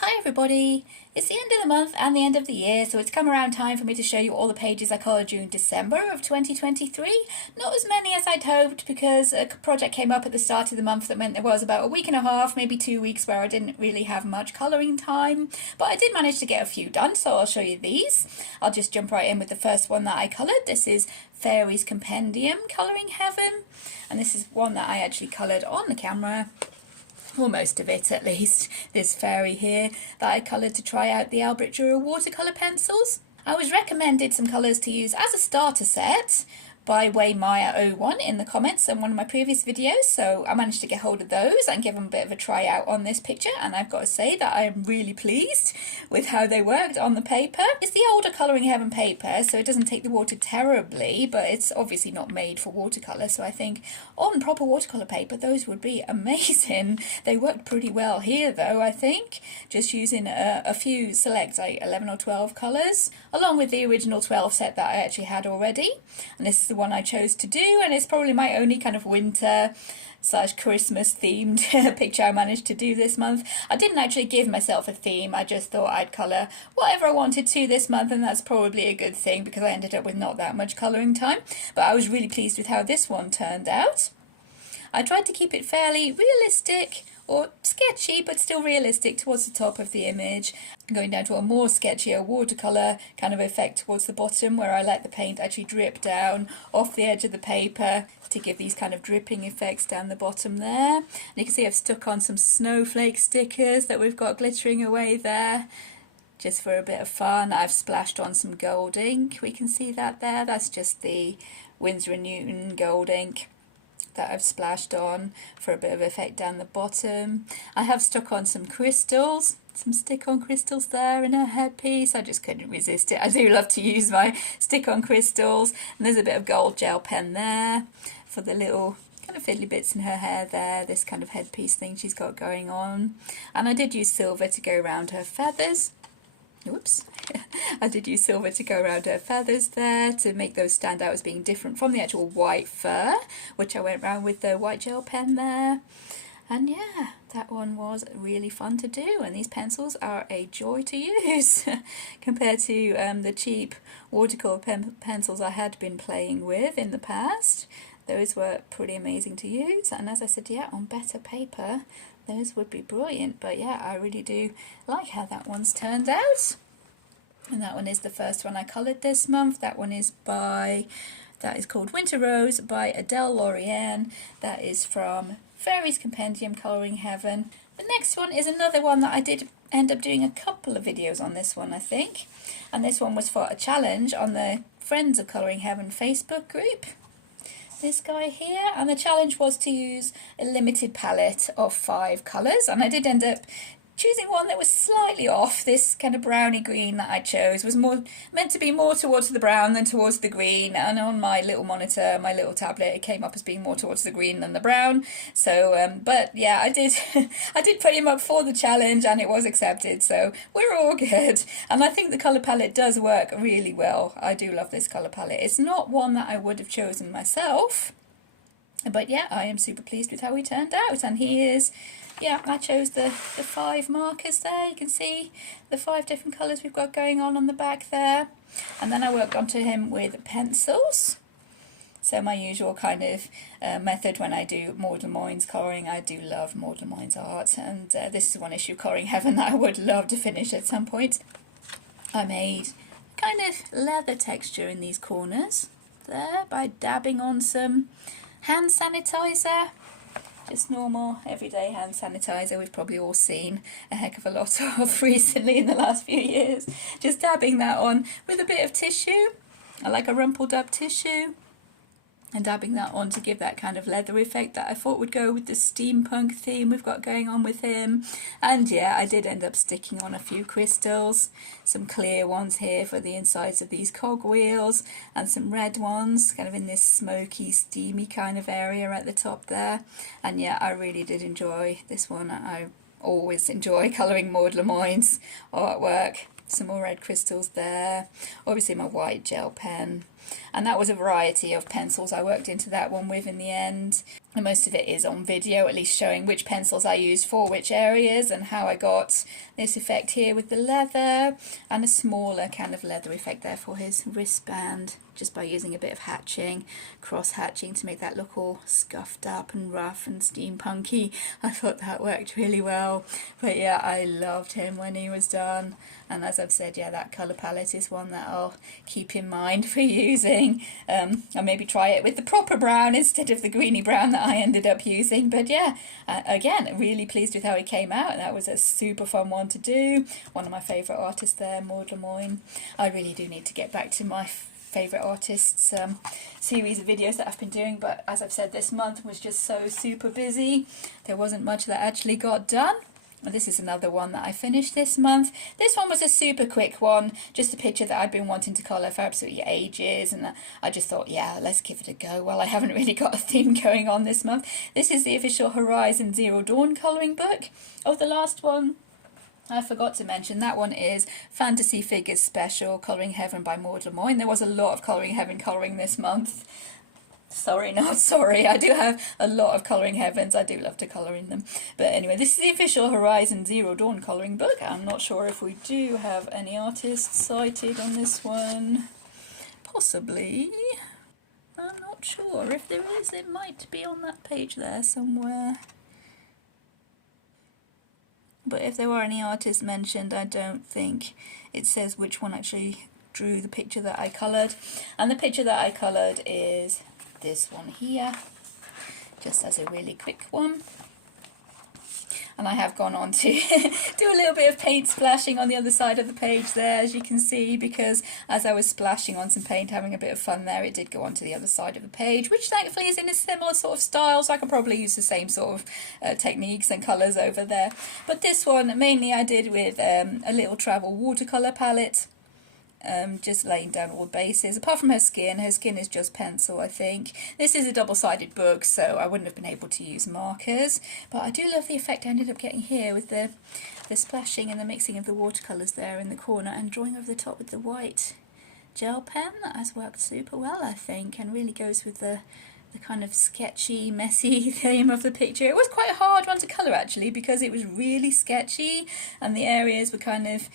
Hi everybody! It's the end of the month and the end of the year, so it's come around time for me to show you all the pages I coloured during December of 2023. Not as many as I'd hoped because a project came up at the start of the month that meant there was about a week and a half, maybe 2 weeks where I didn't really have much colouring time. But I did manage to get a few done, so I'll show you these. I'll just jump right in with the first one that I coloured. This is Fairies Compendium Colouring Heaven, and this is one that I actually coloured on the camera. Well, most of it at least, this fairy here that I coloured to try out the Albrecht Dürer watercolour pencils. I was recommended some colours to use as a starter set by Waymaya01 in the comments on one of my previous videos, so I managed to get hold of those and give them a bit of a try out on this picture, and I've got to say that I am really pleased with how they worked on the paper. It's the older Colouring Heaven paper, so it doesn't take the water terribly, but it's obviously not made for watercolour, so I think on proper watercolour paper those would be amazing. They worked pretty well here though, I think, just using a few select, like 11 or 12 colours, along with the original 12 set that I actually had already, and this is the one I chose to do, and it's probably my only kind of winter / Christmas themed picture I managed to do this month. I didn't actually give myself a theme, I just thought I'd colour whatever I wanted to this month, and that's probably a good thing because I ended up with not that much colouring time, but I was really pleased with how this one turned out. I tried to keep it fairly realistic or sketchy, but still realistic towards the top of the image, going down to a more sketchier watercolour kind of effect towards the bottom, where I let the paint actually drip down off the edge of the paper to give these kind of dripping effects down the bottom there. And you can see I've stuck on some snowflake stickers that we've got glittering away there, just for a bit of fun. I've splashed on some gold ink, we can see that there, that's just the Winsor & Newton gold ink that I've splashed on for a bit of effect down the bottom. I have stuck on some crystals, some stick-on crystals there in her headpiece. I just couldn't resist it. I do love to use my stick-on crystals, and there's a bit of gold gel pen there for the little kind of fiddly bits in her hair there, this kind of headpiece thing she's got going on. And I did use silver to go around her feathers. Oops. I did use silver to go around her feathers there to make those stand out as being different from the actual white fur, which I went around with the white gel pen there. And yeah, that one was really fun to do, and these pencils are a joy to use compared to the cheap watercolour pencils I had been playing with in the past. Those were pretty amazing to use, and as I said, yeah, on better paper those would be brilliant. But yeah, I really do like how that one's turned out. And that one is the first one I coloured this month. That one is that is called Winter Rose by Adele Lauriane. That is from Fairies Compendium Colouring Heaven. The next one is another one that I did end up doing a couple of videos on this one, I think. And this one was for a challenge on the Friends of Colouring Heaven Facebook group. This guy here, and the challenge was to use a limited palette of 5 colours, and I did end up choosing one that was slightly off. This kind of browny green that I chose was more meant to be more towards the brown than towards the green, and on my little monitor, my little tablet, it came up as being more towards the green than the brown. So but yeah, I did I did put him up for the challenge and it was accepted, so we're all good. And I think the colour palette does work really well. I do love this colour palette. It's not one that I would have chosen myself, but yeah, I am super pleased with how he turned out. And he is, yeah, I chose the 5 markers there. You can see the 5 different colours we've got going on the back there. And then I worked onto him with pencils. So my usual kind of method when I do Maud Lamoine's colouring. I do love Maud Lamoine's art, and this is one issue of Colouring Heaven that I would love to finish at some point. I made kind of leather texture in these corners there by dabbing on some hand sanitizer, just normal everyday hand sanitizer we've probably all seen a heck of a lot of recently in the last few years. Just dabbing that on with a bit of tissue. I like a rumpled up tissue, and dabbing that on to give that kind of leather effect that I thought would go with the steampunk theme we've got going on with him. And yeah, I did end up sticking on a few crystals, some clear ones here for the insides of these cogwheels, and some red ones kind of in this smoky, steamy kind of area at the top there. And yeah, I really did enjoy this one. I always enjoy colouring Maud Lamoine's artwork. Some more red crystals there, obviously my white gel pen, and that was a variety of pencils I worked into that one with in the end. And most of it is on video, at least showing which pencils I used for which areas and how I got this effect here with the leather, and a smaller kind of leather effect there for his wristband, just by using a bit of hatching, cross hatching, to make that look all scuffed up and rough and steampunky. I thought that worked really well. But yeah, I loved him when he was done. And as I've said, yeah, that colour palette is one that I'll keep in mind for using. I'll maybe try it with the proper brown instead of the greeny brown that I ended up using. But yeah, again, really pleased with how he came out. That was a super fun one to do. One of my favourite artists there, Maud Lamoine. I really do need to get back to my favourite artists series of videos that I've been doing, but as I've said, this month was just so super busy. There wasn't much that actually got done. This is another one that I finished this month. This one was a super quick one, just a picture that I'd been wanting to colour for absolutely ages, and I just thought, yeah, let's give it a go. Well, I haven't really got a theme going on this month. This is the official Horizon Zero Dawn colouring book. Oh, the last one I forgot to mention, that one is Fantasy Figures Special, Colouring Heaven by Maud Lamoine. There was a lot of Colouring Heaven colouring this month. Sorry, not sorry. I do have a lot of Colouring Heavens. I do love to colour in them. But anyway, this is the official Horizon Zero Dawn colouring book. I'm not sure if we do have any artists cited on this one. Possibly. I'm not sure. If there is, it might be on that page there somewhere. But if there were any artists mentioned, I don't think it says which one actually drew the picture that I coloured. And the picture that I coloured is this one here, just as a really quick one. And I have gone on to do a little bit of paint splashing on the other side of the page there, as you can see, because as I was splashing on some paint, having a bit of fun there, it did go on to the other side of the page, which thankfully is in a similar sort of style, so I can probably use the same sort of techniques and colours over there. But this one, mainly I did with a little travel watercolour palette. Just laying down all the bases. Apart from her skin is just pencil, I think. This is a double-sided book, so I wouldn't have been able to use markers. But I do love the effect I ended up getting here with the splashing and the mixing of the watercolours there in the corner, and drawing over the top with the white gel pen. That has worked super well, I think, and really goes with the kind of sketchy, messy theme of the picture. It was quite a hard one to colour, actually, because it was really sketchy, and the areas were kind of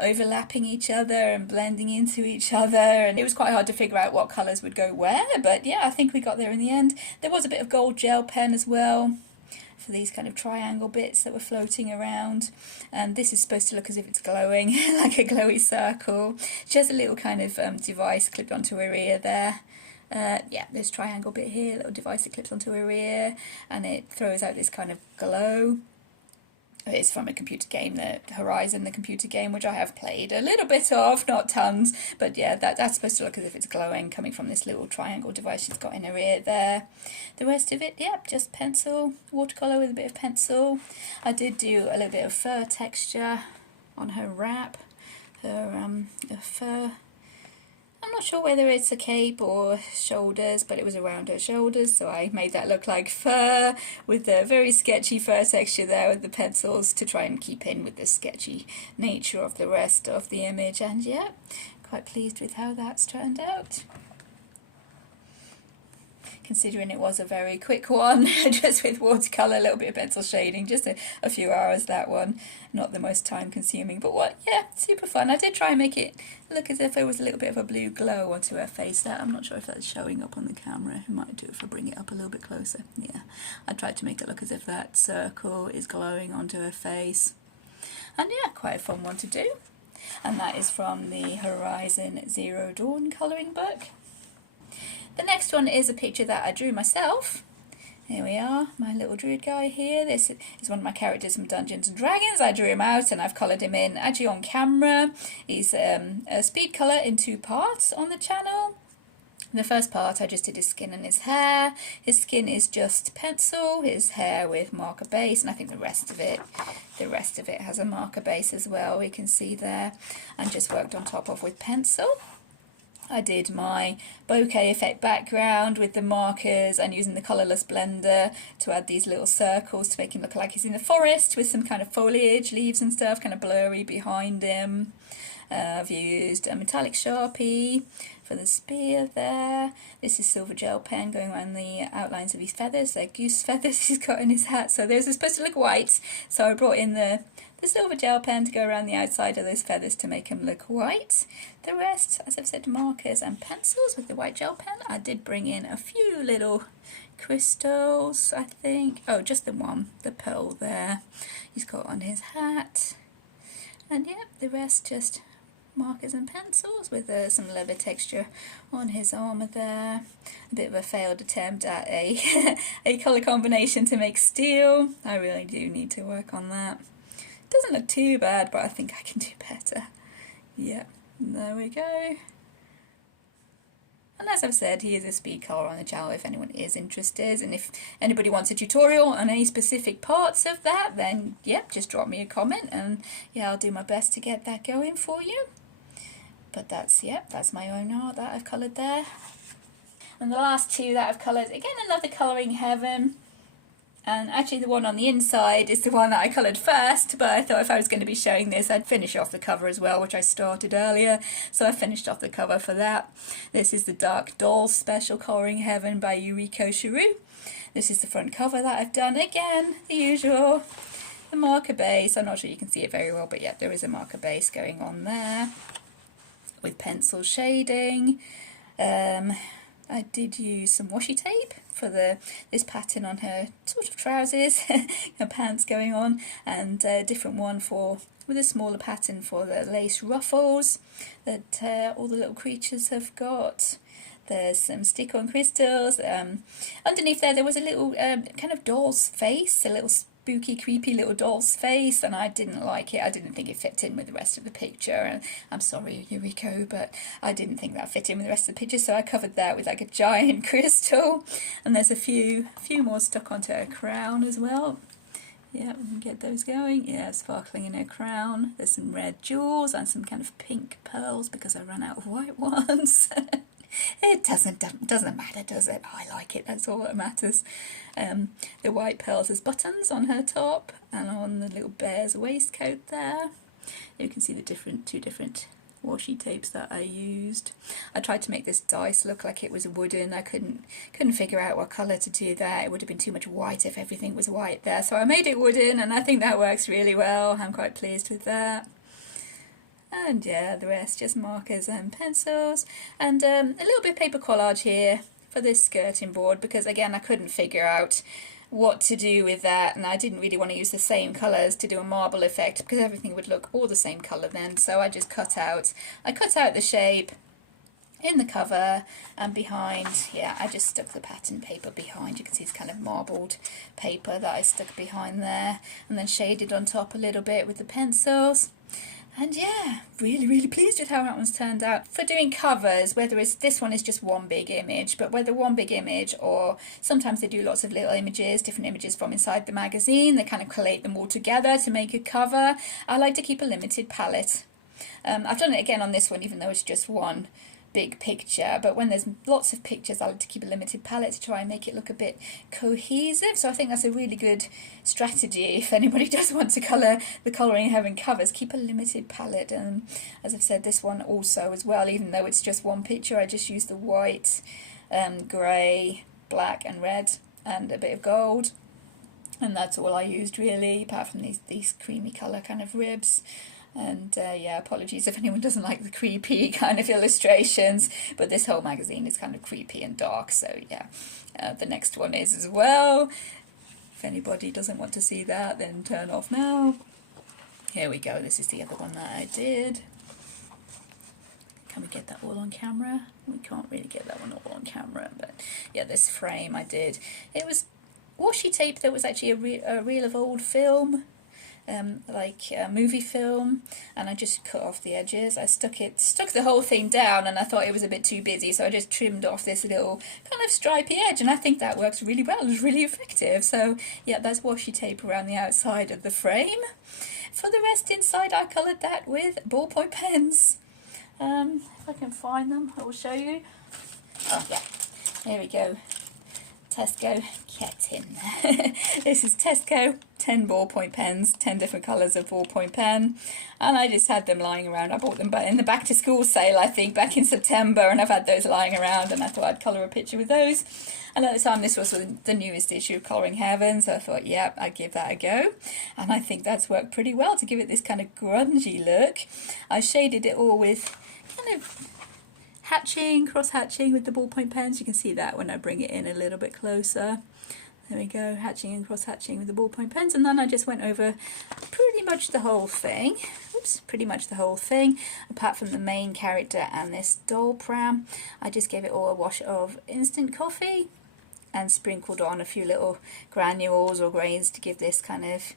overlapping each other and blending into each other, and it was quite hard to figure out what colours would go where, but yeah, I think we got there in the end. There was a bit of gold gel pen as well for these kind of triangle bits that were floating around, and this is supposed to look as if it's glowing, like a glowy circle. She has a little kind of device clipped onto her ear there. Yeah, this triangle bit here, little device that clips onto her ear, and it throws out this kind of glow. It's from a computer game, the Horizon, the computer game, which I have played a little bit of, not tons, but yeah, that's supposed to look as if it's glowing, coming from this little triangle device she's got in her ear there. The rest of it, yeah, just pencil, watercolour with a bit of pencil. I did do a little bit of fur texture on her wrap, her fur. I'm not sure whether it's a cape or shoulders, but it was around her shoulders, so I made that look like fur with the very sketchy fur texture there with the pencils to try and keep in with the sketchy nature of the rest of the image. And yeah, quite pleased with how that's turned out, considering it was a very quick one, just with watercolour, a little bit of pencil shading, just a few hours, that one. Not the most time consuming, but what, yeah, super fun. I did try and make it look as if there was a little bit of a blue glow onto her face there. I'm not sure if that's showing up on the camera. It might do if I bring it up a little bit closer. Yeah, I tried to make it look as if that circle is glowing onto her face. And yeah, quite a fun one to do. And that is from the Horizon Zero Dawn colouring book. The next one is a picture that I drew myself. Here we are, my little druid guy here. This is one of my characters from Dungeons & Dragons. I drew him out and I've coloured him in actually on camera. He's a speed colour in 2 parts on the channel. In the first part I just did his skin and his hair. His skin is just pencil, his hair with marker base, and I think the rest of it has a marker base as well, we can see there, and just worked on top of with pencil. I did my bokeh effect background with the markers and using the colourless blender to add these little circles to make him look like he's in the forest with some kind of foliage, leaves and stuff, kind of blurry behind him. I've used a metallic Sharpie for the spear there. This is silver gel pen going around the outlines of his feathers. They're goose feathers he's got in his hat. So those are supposed to look white. So I brought in the silver gel pen to go around the outside of those feathers to make them look white. The rest, as I've said, markers and pencils with the white gel pen. I did bring in a few little crystals, I think. Oh, just the one, the pearl there he's got on his hat. And yeah, the rest just markers and pencils with some leather texture on his armour there. A bit of a failed attempt at a, a colour combination to make steel. I really do need to work on that. Doesn't look too bad, but I think I can do better. Yeah, there we go. And as I've said, he is a speed colour on the channel if anyone is interested, and if anybody wants a tutorial on any specific parts of that, then yep, just drop me a comment and yeah, I'll do my best to get that going for you. But that's, yep, that's my own art that I've coloured there. And the last two that I've coloured, again another Colouring Heaven. And actually the one on the inside is the one that I coloured first, but I thought if I was going to be showing this, I'd finish off the cover as well, which I started earlier. So I finished off the cover for that. This is the Dark Doll Special Colouring Heaven by Yuriko Shiru. This is the front cover that I've done. Again, the usual, the marker base. I'm not sure you can see it very well, but yeah, there is a marker base going on there with pencil shading. I did use some washi tape for this pattern on her sort of trousers, her pants going on, and a different one with a smaller pattern for the lace ruffles that all the little creatures have got. There's some stick-on crystals. Underneath there was a little kind of doll's face, a little spooky, creepy little doll's face, and I didn't like it. I didn't think it fit in with the rest of the picture, and I'm sorry, Yuriko, but I didn't think that fit in with the rest of the picture, so I covered that with like a giant crystal. And there's a few more stuck onto her crown as well. Yeah, we can get those going. Yeah, sparkling in her crown. There's some red jewels and some kind of pink pearls because I ran out of white ones. It doesn't matter, does it? I like it, that's all that matters. The white pearls as buttons on her top and on the little bear's waistcoat there. You can see the two different washi tapes that I used. I tried to make this dice look like it was wooden. I couldn't figure out what colour to do there. It would have been too much white if everything was white there. So I made it wooden, and I think that works really well. I'm quite pleased with that. And yeah, the rest just markers and pencils, and a little bit of paper collage here for this skirting board, because again I couldn't figure out what to do with that, and I didn't really want to use the same colours to do a marble effect because everything would look all the same colour then. So I just cut out the shape in the cover, and behind, yeah, I just stuck the pattern paper behind. You can see it's kind of marbled paper that I stuck behind there, and then shaded on top a little bit with the pencils. And yeah, really pleased with how that one's turned out. For doing covers, whether it's this one is just one big image, but whether one big image or sometimes they do lots of little images, different images from inside the magazine, they kind of collate them all together to make a cover. I like to keep a limited palette. I've done it again on this one, even though it's just one big picture, but when there's lots of pictures I like to keep a limited palette to try and make it look a bit cohesive. So I think that's a really good strategy if anybody does want to colour the Colouring Heaven covers. Keep a limited palette, and as I've said, this one also as well, even though it's just one picture, I just used the white, grey, black and red and a bit of gold, and that's all I used really, apart from these creamy colour kind of ribs. And yeah, apologies if anyone doesn't like the creepy kind of illustrations, but this whole magazine is kind of creepy and dark, so yeah, the next one is as well. If anybody doesn't want to see that, then turn off now. Here we go, this is the other one that I did. Can we get that all on camera? We can't really get that one all on camera, but yeah, this frame I did. It was washi tape that was actually a reel of old film. Like a movie film, and I just cut off the edges. I stuck the whole thing down, and I thought it was a bit too busy, so I just trimmed off this little kind of stripy edge, and I think that works really well. It's really effective. So yeah, that's washi tape around the outside of the frame. For the rest inside, I coloured that with ballpoint pens. If I can find them, I will show you. Oh yeah, here we go. Tesco, get in there. This is Tesco 10 ballpoint pens, 10 different colours of ballpoint pen, and I just had them lying around. I bought them in the back to school sale, I think, back in September, and I've had those lying around, and I thought I'd colour a picture with those. And at the time, this was the newest issue of Colouring Heaven, so I thought, yep, I'd give that a go. And I think that's worked pretty well to give it this kind of grungy look. I shaded it all with kind of cross-hatching with the ballpoint pens. You can see that when I bring it in a little bit closer. There we go, hatching and cross-hatching with the ballpoint pens. And then I just went over pretty much the whole thing. Oops, pretty much the whole thing, apart from the main character and this doll pram. I just gave it all a wash of instant coffee and sprinkled on a few little granules or grains to give this kind of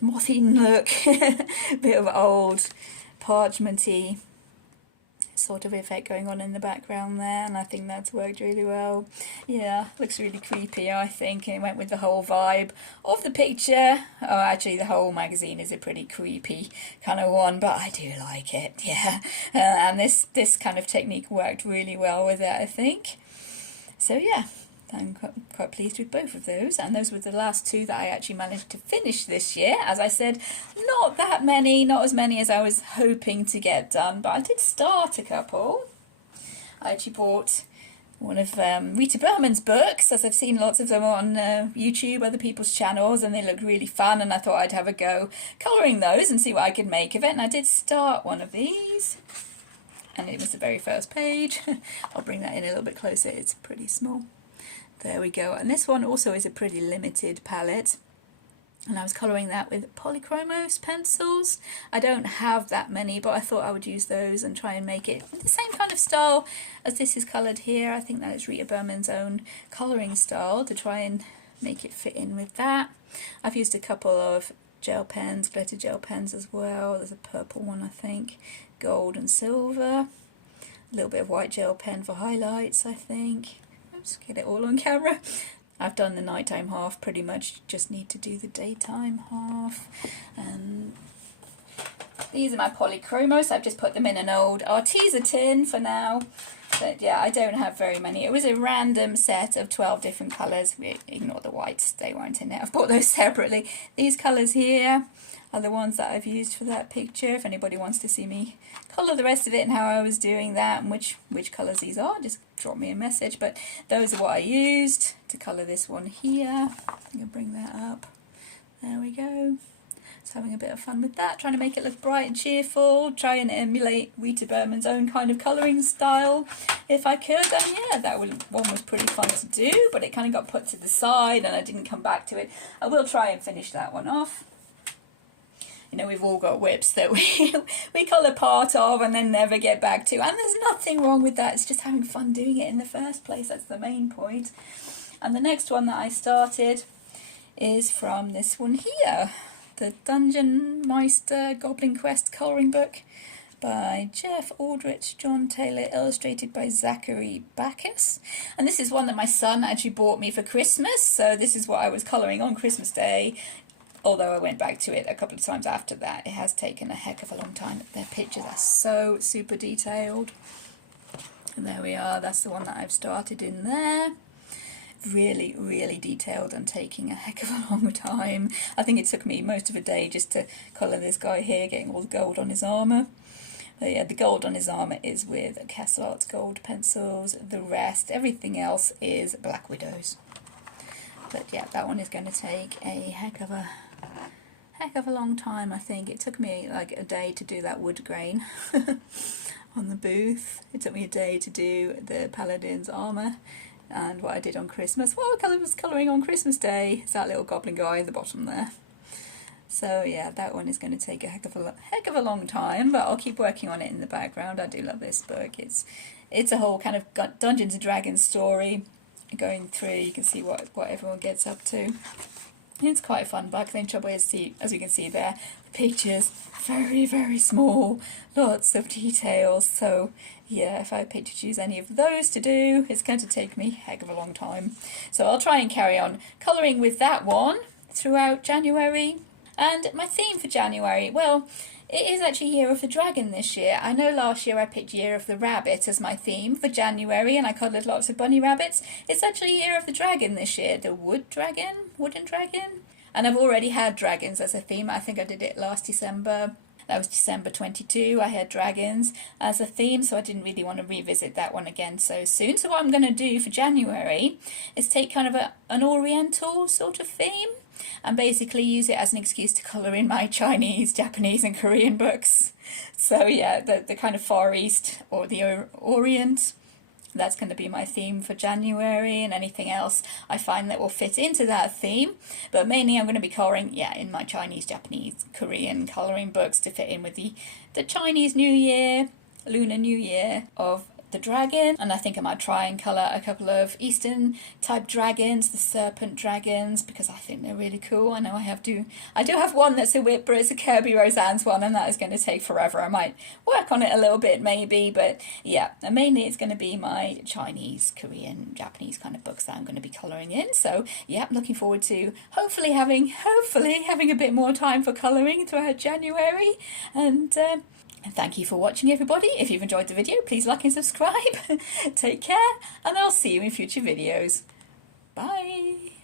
moth-eaten look. Bit of old parchmenty sort of effect going on in the background there, and I think that's worked really well. Yeah, looks really creepy, I think, and it went with the whole vibe of the picture. Oh, actually the whole magazine is a pretty creepy kind of one, but I do like it, yeah. And this kind of technique worked really well with it, I think. So yeah, I'm quite pleased with both of those, and those were the last two that I actually managed to finish this year. As I said, not that many, not as many as I was hoping to get done, but I did start a couple. I actually bought one of Rita Berman's books, as I've seen lots of them on YouTube, other people's channels, and they look really fun, and I thought I'd have a go colouring those and see what I could make of it, and I did start one of these. And it was the very first page. I'll bring that in a little bit closer, it's pretty small. There we go, and this one also is a pretty limited palette, and I was colouring that with Polychromos pencils. I don't have that many, but I thought I would use those and try and make it the same kind of style as this is coloured here. I think that is Rita Berman's own colouring style, to try and make it fit in with that. I've used a couple of gel pens, glitter gel pens as well. There's a purple one, I think, gold and silver. A little bit of white gel pen for highlights, I think. Oops, get it all on camera. I've done the nighttime half pretty much, just need to do the daytime half. And these are my Polychromos. I've just put them in an old Arteza tin for now. But yeah, I don't have very many. It was a random set of 12 different colours. We ignore the whites, they weren't in it. I've bought those separately. These colours here are the ones that I've used for that picture. If anybody wants to see me colour the rest of it and how I was doing that and which colours these are, just drop me a message. But those are what I used to colour this one here. I'm going to bring that up. There we go. So having a bit of fun with that, trying to make it look bright and cheerful, try and emulate Rita Berman's own kind of colouring style if I could. And yeah, that one was pretty fun to do, but it kind of got put to the side and I didn't come back to it. I will try and finish that one off. You know, we've all got whips that we colour part of and then never get back to, and there's nothing wrong with that. It's just having fun doing it in the first place. That's the main point. And the next one that I started is from this one here, the Dungeon Meister Goblin Quest colouring book by Jeff Aldrich, John Taylor, illustrated by Zachary Backus. And this is one that my son actually bought me for Christmas, so this is what I was colouring on Christmas Day. Although I went back to it a couple of times after that, it has taken a heck of a long time. Their pictures are so super detailed. And there we are, that's the one that I've started in there. Really, really detailed and taking a heck of a long time. I think it took me most of a day just to colour this guy here, getting all the gold on his armour. But yeah, the gold on his armour is with Castle Arts gold pencils. The rest, everything else, is Black Widows. But yeah, that one is going to take a heck of a long time, I think. It took me like a day to do that wood grain on the booth. It took me a day to do the Paladin's armour. And what I did on Christmas, what I was colouring on Christmas Day, is that little goblin guy at the bottom there. So yeah, that one is going to take a heck of a long time, but I'll keep working on it in the background. I do love this book. It's a whole kind of Dungeons and Dragons story going through. You can see what everyone gets up to. It's quite a fun book. The only trouble is, as you can see there, the pictures very, very small, lots of details. So yeah, if I pick to choose any of those to do, it's going to take me a heck of a long time. So I'll try and carry on colouring with that one throughout January. And my theme for January, well, it is actually Year of the Dragon this year. I know last year I picked Year of the Rabbit as my theme for January and I coloured lots of bunny rabbits. It's actually Year of the Dragon this year. The wooden dragon? And I've already had dragons as a theme. I think I did it last December. That was December 22. I had dragons as a theme, so I didn't really want to revisit that one again so soon. So what I'm going to do for January is take kind of an oriental sort of theme and basically use it as an excuse to colour in my Chinese, Japanese and Korean books. So yeah, the kind of Far East or the Orient. That's going to be my theme for January, and anything else I find that will fit into that theme. But mainly I'm going to be colouring, yeah, in my Chinese, Japanese, Korean colouring books to fit in with the Chinese New Year, Lunar New Year of the dragon. And I think I might try and colour a couple of Eastern type dragons, the serpent dragons, because I think they're really cool. I know I do have one that's a whip, but it's a Kirby Roseanne's one, and that is going to take forever. I might work on it a little bit maybe, but yeah, and mainly it's going to be my Chinese, Korean, Japanese kind of books that I'm going to be colouring in. So yeah, I'm looking forward to hopefully having a bit more time for colouring throughout January. And thank you for watching, everybody. If you've enjoyed the video, please like and subscribe. Take care, and I'll see you in future videos. Bye.